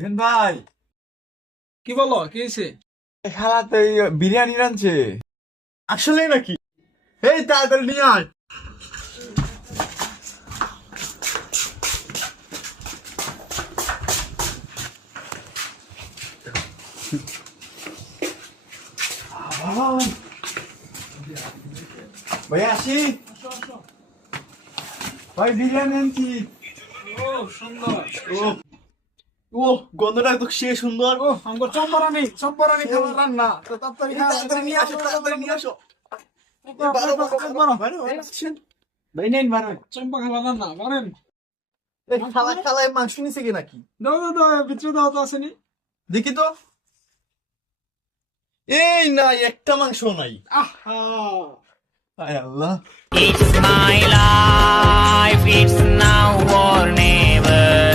ভাই, কি বলো, কি হয়েছে? খালাতে বিরিয়ানি রাঁধছে। আসলে নাকি? এই তাড়াতাড়ি নিয়ে আয়। ভাই আসি, ভাই বিরিয়ানি আনছি। ও সুন্দর। ও গন্ধটা তো সে সুন্দর। ও আমগো চম্পরানি খাবার রান্না তো তাড়াতাড়ি এই তাড়াতাড়ি নিয়ে আসো, তাড়াতাড়ি নিয়ে আসো। ভাই নেন বারো। চম্পা খাবার রান্না বলেন। এই খালায় মাংস নিছে কি নাকি? দাও ভিতরে দাও তো আসেনি। দেখি তো। এই নাই, একটা মাংস নাই। আহা আয় আল্লাহ। It's my life, it's now or never.